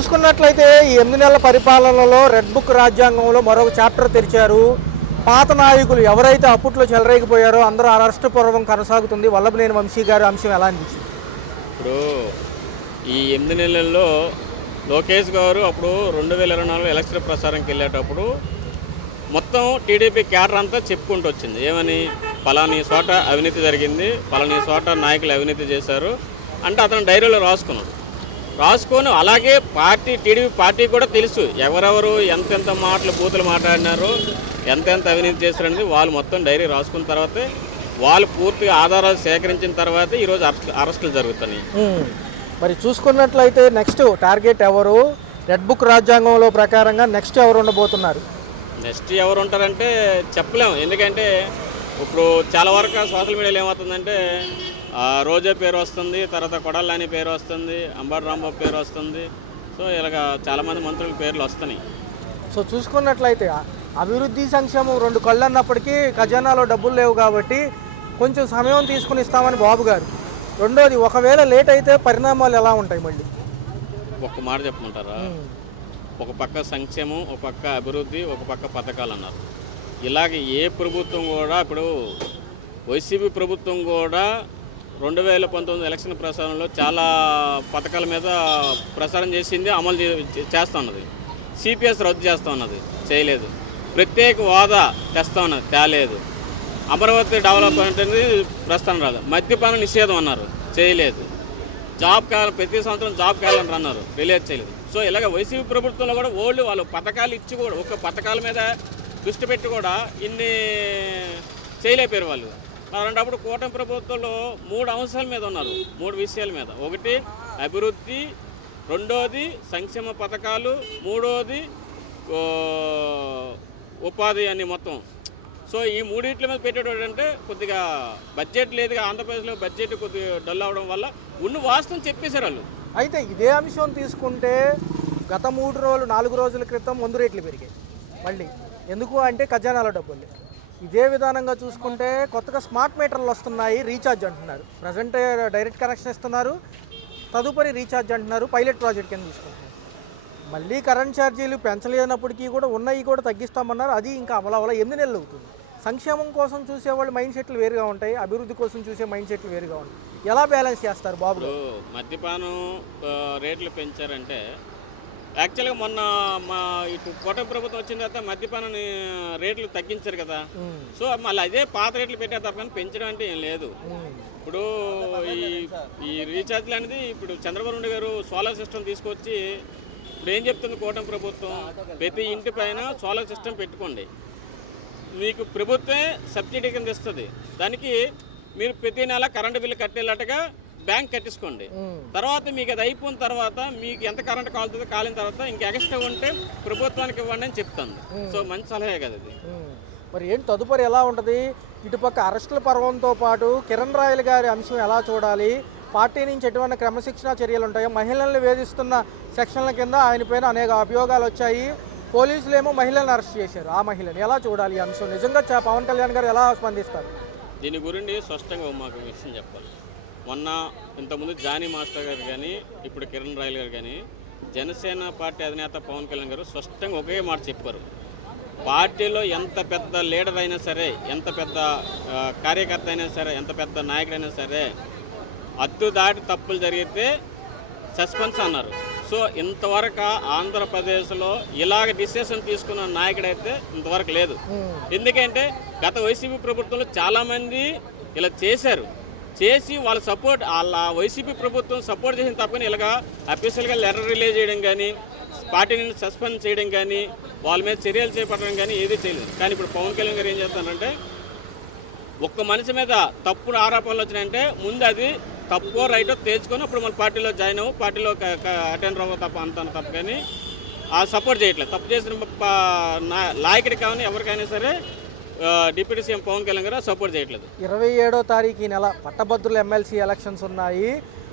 చూసుకున్నట్లయితే ఈ 8 నెలల పరిపాలనలో రెడ్ బుక్ రాజ్యాంగంలో మరొక చాప్టర్ తెరిచారు. పాత నాయకులు ఎవరైతే అప్పట్లో చెలరేగిపోయారో అందరూ అరెస్టు పూర్వం కొనసాగుతుంది. వల్లభనేని వంశీ గారి అంశం ఎలా అనిపించింది? ఇప్పుడు ఈ 8 నెలల్లో లోకేష్ గారు అప్పుడు 2024 ఎలక్షన్ ప్రచారంకి వెళ్ళేటప్పుడు మొత్తం టీడీపీ క్యాడర్ అంతా చెప్పుకుంటూ వచ్చింది. ఏమని, పలానీ చోట అవినీతి జరిగింది, పలానీ చోట నాయకులు అవినీతి చేశారు అంటే అతను డైరీలో రాసుకొని అలాగే టీడీపీ పార్టీ కూడా తెలుసు ఎవరెవరు ఎంతెంత మాటలు బూతులు మాట్లాడినారు, ఎంతెంత అవినీతి చేశారనేది వాళ్ళు మొత్తం డైరీ రాసుకున్న తర్వాతే వాళ్ళు పూర్తిగా ఆధారాలు సేకరించిన తర్వాత ఈరోజు అరెస్టులు జరుగుతున్నాయి. మరి చూసుకున్నట్లయితే నెక్స్ట్ టార్గెట్ ఎవరు? రెడ్ బుక్ రాజ్యాంగంలో ప్రకారంగా నెక్స్ట్ ఎవరు ఉండబోతున్నారు? నెక్స్ట్ ఎవరు ఉంటారంటే చెప్పలేము. ఎందుకంటే ఇప్పుడు చాలా వరకు సోషల్ మీడియాలో ఏమవుతుందంటే రోజా పేరు వస్తుంది, తర్వాత కొడాలని పేరు వస్తుంది, అంబటి రాంబాబు పేరు వస్తుంది. సో ఇలాగ చాలామంది మంత్రుల పేర్లు వస్తున్నాయి. సో చూసుకున్నట్లయితే అభివృద్ధి సంక్షేమం రెండు కళ్ళు అన్నప్పటికీ ఖజానాలో డబ్బులు లేవు కాబట్టి కొంచెం సమయం తీసుకుని ఇస్తామని బాబు గారు. రెండోది, ఒకవేళ లేట్ అయితే పరిణామాలు ఎలా ఉంటాయి? మళ్ళీ ఒక్క మాట చెప్పమంటారా? ఒక పక్క సంక్షేమం, ఒక పక్క అభివృద్ధి, ఒక పక్క పథకాలు అన్నారు. ఇలాగ ఏ ప్రభుత్వం కూడా, ఇప్పుడు వైసీపీ ప్రభుత్వం కూడా 2019 ఎలక్షన్ ప్రచారంలో చాలా పథకాల మీద ప్రచారం చేసింది, అమలు చేస్తూ ఉన్నది. సిపిఎస్ రద్దు చేస్తూ ఉన్నది, చేయలేదు. ప్రత్యేక హోదా తెస్తా ఉన్నది, తేలేదు. అమరావతి డెవలప్మెంట్ అనేది ప్రస్తావన రాదు. మద్యపాన నిషేధం అన్నారు, చేయలేదు. జాబ్ కాలం ప్రతి సంవత్సరం జాబ్ క్యాలెండర్ అన్నారు, రిలీజ్ చేయలేదు. సో ఇలాగ వైసీపీ ప్రభుత్వంలో కూడా వాళ్ళు పథకాలు ఇచ్చి కూడా ఒక పథకాల మీద దృష్టి పెట్టి కూడా ఇన్ని చేయలేపారు వాళ్ళు. అలాంటప్పుడు కూటమి ప్రభుత్వంలో 3 అంశాల మీద ఉన్నారు, 3 విషయాల మీద. ఒకటి అభివృద్ధి, రెండోది సంక్షేమ పథకాలు, మూడోది ఉపాధి అని మొత్తం. సో ఈ మూడింటి మీద పెట్టేటోడు అంటే కొద్దిగా బడ్జెట్ లేదుగా, ఆంధ్రప్రదేశ్లో బడ్జెట్ కొద్దిగా డల్ అవడం వల్ల ఉన్న వాస్తవం చెప్పేశారు వాళ్ళు. అయితే ఇదే అంశం తీసుకుంటే గత 4 రోజుల క్రితం మందు రేట్లు పెరిగాయి. మళ్ళీ ఎందుకు అంటే ఖజానాలో డబ్బులు. ఇదే విధానంగా చూసుకుంటే కొత్తగా స్మార్ట్ మీటర్లు వస్తున్నాయి, రీఛార్జ్ అంటున్నారు. ప్రజెంట్ డైరెక్ట్ కనెక్షన్ ఇస్తున్నారు, తదుపరి రీఛార్జ్ అంటున్నారు, పైలట్ ప్రాజెక్ట్ కింద తీసుకుంటున్నారు. మళ్ళీ కరెంట్ ఛార్జీలు పెంచలేనప్పటికీ కూడా ఉన్నవి కూడా తగ్గిస్తామన్నారు. అది ఇంకా అమలు 8 నెలలు అవుతుంది. సంక్షేమం కోసం చూసేవాళ్ళు మైండ్ సెట్లు వేరుగా ఉంటాయి, అభివృద్ధి కోసం చూసే మైండ్ సెట్లు వేరుగా ఉంటాయి. ఎలా బ్యాలెన్స్ చేస్తారు బాబు? మద్యపానం రేట్లు పెంచారంటే యాక్చువల్గా మొన్న మా ఇటు కూటమి ప్రభుత్వం వచ్చిన తర్వాత మద్యపానం రేట్లు తగ్గించారు కదా. సో మళ్ళీ అదే పాత రేట్లు పెట్టే తప్ప పెంచడం అంటే ఏం లేదు. ఇప్పుడు ఈ రీఛార్జ్లు అనేది ఇప్పుడు చంద్రబాబు నాయుడు గారు సోలార్ సిస్టమ్ తీసుకొచ్చి ఇప్పుడు ఏం చెప్తుంది కూటమి ప్రభుత్వం, ప్రతి ఇంటి పైన సోలార్ సిస్టమ్ పెట్టుకోండి, మీకు ప్రభుత్వమే సబ్సిడీ కింద ఇస్తుంది. దానికి మీరు ప్రతి నెల కరెంటు బిల్లు కట్టేలాటగా బ్యాంక్ కట్టించుకోండి. తర్వాత మీకు అది అయిపోయిన తర్వాత మీకు ఎంత కరెంట్ కాలుతుందో కాలిన తర్వాత ఇంకా ఎక్స్ట్రా ఉంటే ప్రభుత్వానికి ఇవ్వండి అని చెప్తుంది. సో మంచి సలహే కదా ఇది. మరి ఏంటి తదుపరి ఎలా ఉంటుంది? ఇటుపక్క అరెస్టుల పర్వంతో పాటు కిరణ్ రాయల్ గారి అంశం ఎలా చూడాలి? పార్టీ నుంచి ఎటువంటి క్రమశిక్షణ చర్యలు ఉంటాయో? మహిళల్ని వేధిస్తున్న సెక్షన్ల కింద ఆయన పైన అనేక అభియోగాలు వచ్చాయి. పోలీసులు ఏమో మహిళలను అరెస్ట్ చేశారు. ఆ మహిళని ఎలా చూడాలి? ఈ అంశం నిజంగా పవన్ కళ్యాణ్ గారు ఎలా స్పందిస్తారు? దీని గురించి స్పష్టంగా మాకు విషయం చెప్పాలి. మొన్న ఇంతకుముందు జానీ మాస్టర్ గారు కానీ ఇప్పుడు కిరణ్ రాయల్ గారు కానీ జనసేన పార్టీ అధినేత పవన్ కళ్యాణ్ గారు స్పష్టంగా ఒకే మాట చెప్పారు. పార్టీలో ఎంత పెద్ద లీడర్ అయినా సరే, ఎంత పెద్ద కార్యకర్త అయినా సరే, ఎంత పెద్ద నాయకుడైనా సరే అద్దు దాటి తప్పులు జరిగితే సస్పెన్స్ అన్నారు. సో ఇంతవరకు ఆంధ్రప్రదేశ్లో ఇలాగ డిసిషన్ తీసుకున్న నాయకుడైతే ఇంతవరకు లేదు. ఎందుకంటే గత వైసీపీ ప్రభుత్వంలో చాలామంది ఇలా చేసి వాళ్ళ వైసీపీ ప్రభుత్వం సపోర్ట్ చేసిన తప్పని ఇలాగా అఫీషియల్గా లెటర్ రిలీజ్ చేయడం కానీ, పార్టీని సస్పెండ్ చేయడం కానీ, వాళ్ళ మీద చర్యలు చేపట్టడం కానీ ఏది చేయలేదు. కానీ ఇప్పుడు పవన్ కళ్యాణ్ గారు ఏం చేస్తారంటే ఒక్క మనిషి మీద తప్పుడు ఆరోపణలు వచ్చినాయంటే ముందు అది తప్పో రైటో తేల్చుకొని అప్పుడు మన పార్టీలో జాయిన్ అవ్వు, పార్టీలో అటెండర్ అవ్వ తప్ప అంత తప్ప. కానీ ఆ సపోర్ట్ చేయట్లేదు. తప్పు చేసిన నాయకుడికి కానీ ఎవరికైనా సరే డిప్యూటీ సీఎం పవన్ కళ్యాణ్ గారు సపోర్ట్ చేయట్లేదు. 27వ తారీఖు ఈ నెల పట్టభద్రుల ఎమ్మెల్సీ ఎలక్షన్స్ ఉన్నాయి.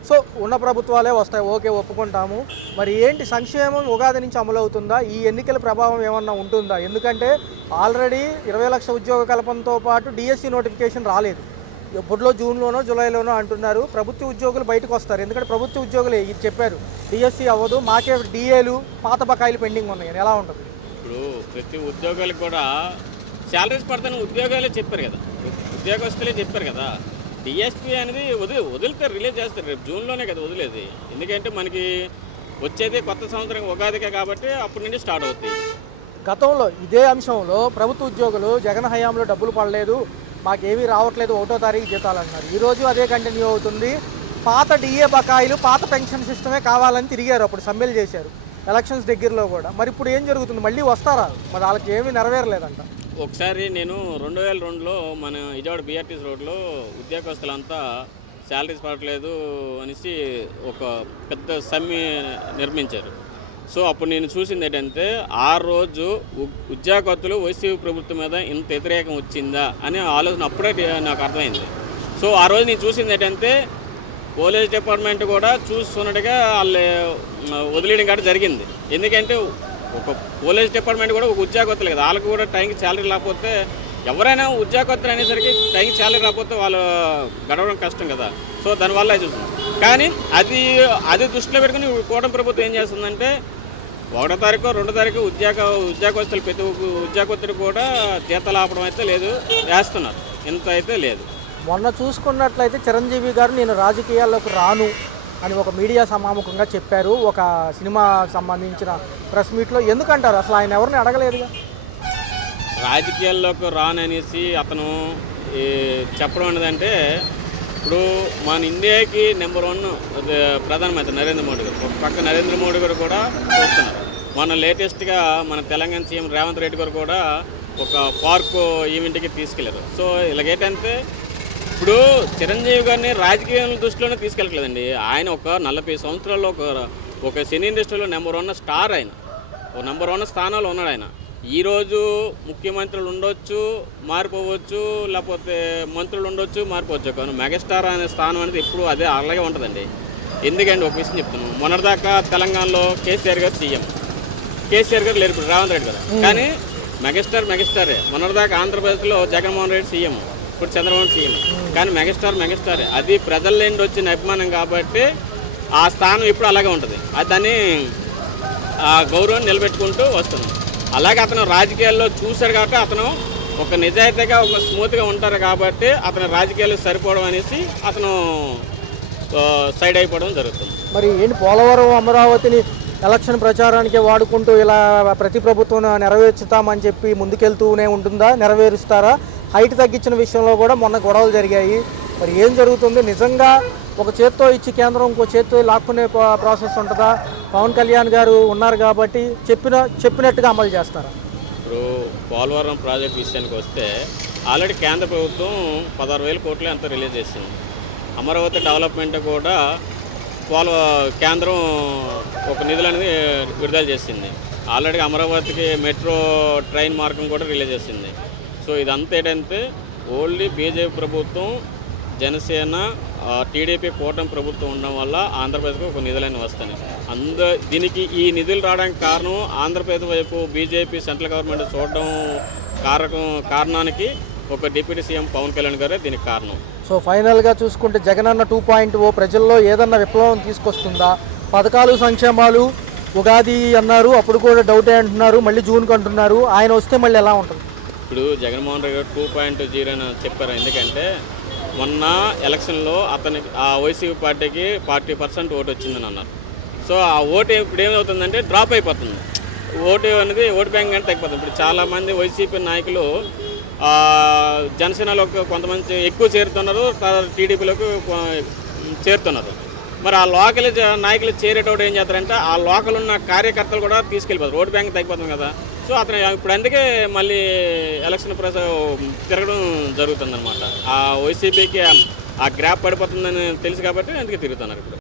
సో ఉన్న ప్రభుత్వాలే వస్తాయి, ఓకే, ఒప్పుకుంటాము. మరి ఏంటి సంక్షేమం ఉగాది నుంచి అమలు అవుతుందా? ఈ ఎన్నికల ప్రభావం ఏమన్నా ఉంటుందా? ఎందుకంటే ఆల్రెడీ 20 లక్షల ఉద్యోగ కల్పనతో పాటు డిఎస్సి నోటిఫికేషన్ రాలేదు. ఎప్పట్లో జూన్లోనో జూలైలోనో అంటున్నారు. ప్రభుత్వ ఉద్యోగులు బయటకు వస్తారు, ఎందుకంటే ప్రభుత్వ ఉద్యోగులు ఇది చెప్పారు, డిఎస్సి అవ్వదు, మాకే డిఏలు పాత బకాయిలు పెండింగ్ ఉన్నాయని. ఎలా ఉంటుంది? ఇప్పుడు ప్రతి ఉద్యోగాలకు కూడా శాలరీస్ పడతాను ఉద్యోగాలే చెప్పారు కదా, ఉద్యోగస్తులే చెప్పారు కదా. డిఎస్పీ అనేది వదులుతారు, రిలీజ్ చేస్తారు. రేపు జూన్లోనే కదా వదిలేది. ఎందుకంటే మనకి వచ్చేది కొత్త సంవత్సరం ఉగాదికే కాబట్టి అప్పటి నుండి స్టార్ట్ అవుతాయి. గతంలో ఇదే అంశంలో ప్రభుత్వ ఉద్యోగులు జగన్ హయాంలో డబ్బులు పడలేదు, మాకేమీ రావట్లేదు, 1వ తారీఖు జీతాలు అంటున్నారు. ఈరోజు అదే కంటిన్యూ అవుతుంది. పాత డిఏ బకాయిలు, పాత పెన్షన్ సిస్టమే కావాలని తిరిగారు, అప్పుడు సమ్మెలు చేశారు ఎలక్షన్స్ దగ్గరలో కూడా. మరి ఇప్పుడు ఏం జరుగుతుంది? మళ్ళీ వస్తారా? మరి వాళ్ళకి ఏమీ నెరవేరలేదంట. ఒకసారి నేను 2002లో మన విజయవాడ బీఆర్టీసీ రోడ్లో ఉద్యోగస్తులంతా శాలరీస్ పడట్లేదు అనేసి ఒక పెద్ద సమ్మె నిర్మించారు. సో అప్పుడు నేను చూసింది ఏంటంటే, ఆ రోజు ఉద్యోగస్తులు వైసీపీ ప్రభుత్వం మీద ఇంత వ్యతిరేకం వచ్చిందా అనే ఆలోచన అప్పుడే నాకు అర్థమైంది. సో ఆ రోజు నేను చూసింది ఏంటంటే, పోలీస్ డిపార్ట్మెంట్ కూడా చూస్తున్నట్టుగా వాళ్ళు వదిలేయడం కూడా జరిగింది. ఎందుకంటే ఒక పోలీస్ డిపార్ట్మెంట్ కూడా ఒక ఉద్యోగస్తులు కదా, వాళ్ళకి కూడా టైంకి శాలరీ లేకపోతే, ఎవరైనా ఉద్యోగస్తులు అనేసరికి టైంకి శాలరీ రాకపోతే వాళ్ళు గడవడం కష్టం కదా. సో దానివల్ల చూస్తుంది. కానీ అది దృష్టిలో పెట్టుకుని కూటమి ప్రభుత్వం ఏం చేస్తుందంటే, 1వ తారీఖు 2వ తారీఖు ఉద్యోగస్తులు ప్రతి ఉద్యోగస్తులు కూడా జీతాలు ఆపడం అయితే లేదు, వేస్తున్నారు. ఇంత అయితే లేదు. మొన్న చూసుకున్నట్లయితే చిరంజీవి గారు నేను రాజకీయాల్లోకి రాను అని ఒక మీడియా సమాముఖంగా చెప్పారు, ఒక సినిమా సంబంధించిన ప్రెస్ మీట్లో. ఎందుకంటారు? అసలు ఆయన ఎవరిని అడగలేదుగా. రాజకీయాల్లోకి రాననేసి అతను చెప్పడం అనేదంటే, ఇప్పుడు మన ఇండియాకి నెంబర్ 1 ప్రధానమంత్రి నరేంద్ర మోడీ గారు, ఒక పక్క నరేంద్ర మోడీ గారు కూడా చూస్తున్నారు. మన లేటెస్ట్గా మన తెలంగాణ సీఎం రేవంత్ రెడ్డి గారు కూడా ఒక పార్కు ఈవెంట్కి తీసుకెళ్లారు. సో ఇలాగేంటంటే, ఇప్పుడు చిరంజీవి గారిని రాజకీయాల దృష్టిలోనే తీసుకెళ్ళట్లేదండి. ఆయన ఒక 40 సంవత్సరాల్లో ఒక సినీ ఇండస్ట్రీలో నెంబర్ 1 స్టార్, ఆయన ఒక నెంబర్ 1 స్థానాల్లో ఉన్నాడు. ఆయన ఈరోజు ముఖ్యమంత్రులు ఉండొచ్చు, మారిపోవచ్చు, లేకపోతే మంత్రులు ఉండొచ్చు, మారిపోవచ్చు, కానీ మెగాస్టార్ అనే స్థానం అనేది ఎప్పుడు అలాగే ఉంటుందండి. ఎందుకంటే ఒక విషయం చెప్తున్నాను, మొన్నటిదాకా తెలంగాణలో కేసీఆర్ గారు సీఎం, కేసీఆర్ గారు లేరు, ఇప్పుడు రేవంత్ రెడ్డి గారు. కానీ మెగాస్టారే. మొన్నటిదాకా ఆంధ్రప్రదేశ్లో జగన్మోహన్ రెడ్డి సీఎం, ఇప్పుడు చంద్రబాబు సీఎం. కానీ మెగాస్టారే. అది ప్రజల నుండి వచ్చిన అభిమానం కాబట్టి ఆ స్థానం ఇప్పుడు అలాగే ఉంటుంది. దాన్ని ఆ గౌరవాన్ని నిలబెట్టుకుంటూ వస్తుంది. అలాగే అతను రాజకీయాల్లో చూశాడు కాబట్టి, అతను ఒక నిజాయితీగా ఒక స్మూత్గా ఉంటారు కాబట్టి అతను రాజకీయాలు సరిపోవడం అనేసి అతను సైడ్ అయిపోవడం జరుగుతుంది. మరి ఏంటి పోలవరం అమరావతిని ఎలక్షన్ ప్రచారానికి వాడుకుంటూ ఇలా ప్రతి ప్రభుత్వం నెరవేర్చుతామని చెప్పి ముందుకెళ్తూనే ఉంటుందా? నెరవేరుస్తారా? హైట్ తగ్గించిన విషయంలో కూడా మొన్న గొడవలు జరిగాయి. మరి ఏం జరుగుతుంది? నిజంగా ఒక చేత్తో ఇచ్చి కేంద్రం ఇంకో చేత్తో లాక్కునే ప్రాసెస్ ఉంటుందా? పవన్ కళ్యాణ్ గారు ఉన్నారు కాబట్టి చెప్పినట్టుగా అమలు చేస్తారా? ఇప్పుడు పోలవరం ప్రాజెక్ట్ విషయానికి వస్తే, ఆల్రెడీ కేంద్ర ప్రభుత్వం 16,000 కోట్లు అంతా రిలీజ్ చేసింది. అమరావతి డెవలప్మెంట్ కూడా కేంద్రం ఒక నిధులు అనేది విడుదల చేసింది. ఆల్రెడీ అమరావతికి మెట్రో ట్రైన్ మార్గం కూడా రిలీజ్ చేసింది. సో ఇదంతా ఏంటంటే, ఓన్లీ బీజేపీ ప్రభుత్వం, జనసేన, టీడీపీ కూటమి ప్రభుత్వం ఉండడం వల్ల ఆంధ్రప్రదేశ్కి ఒక నిధులన్నీ వస్తాయి. దీనికి ఈ నిధులు రావడానికి కారణం ఆంధ్రప్రదేశ్ వైపు బీజేపీ సెంట్రల్ గవర్నమెంట్ చూడడం కారణానికి ఒక డిప్యూటీ సీఎం పవన్ కళ్యాణ్ గారే దీనికి కారణం. సో ఫైనల్గా చూసుకుంటే జగనన్న 2.0 ప్రజల్లో ఏదన్నా విప్లవం తీసుకొస్తుందా? పథకాలు, సంక్షేమాలు, ఉగాది అన్నారు, అప్పుడు కూడా డౌటే అంటున్నారు, మళ్ళీ జూన్కి అంటున్నారు. ఆయన వస్తే మళ్ళీ ఎలా ఉంటుంది? ఇప్పుడు జగన్మోహన్ రెడ్డి గారు 2.0 అని చెప్పారు. ఎందుకంటే మొన్న ఎలక్షన్లో అతనికి ఆ వైసీపీ పార్టీకి 40% ఓటు వచ్చిందని అన్నారు. సో ఆ ఓటు ఇప్పుడు ఏమవుతుందంటే డ్రాప్ అయిపోతుంది. ఓటు అనేది ఓటు బ్యాంక్ అంటే తగ్గిపోతుంది. ఇప్పుడు చాలామంది వైసీపీ నాయకులు జనసేనలో కొంతమంది ఎక్కువ చేరుతున్నారు, టీడీపీలోకి చేరుతున్నారు. మరి ఆ లోకల్ నాయకులు చేరేటప్పుడు ఏం చేస్తారంటే, ఆ లోకల్ ఉన్న కార్యకర్తలు కూడా తీసుకెళ్ళిపోతారు. ఓటు బ్యాంక్ తగ్గిపోతుంది కదా. సో అతను ఇప్పుడు అందుకే మళ్ళీ ఎలక్షన్ తిరగడం జరుగుతుంది అనమాట. ఆ వైసీపీకి ఆ గ్రాప్ పడిపోతుందని తెలుసు కాబట్టి అందుకే తిరుగుతున్నారు ఇప్పుడు.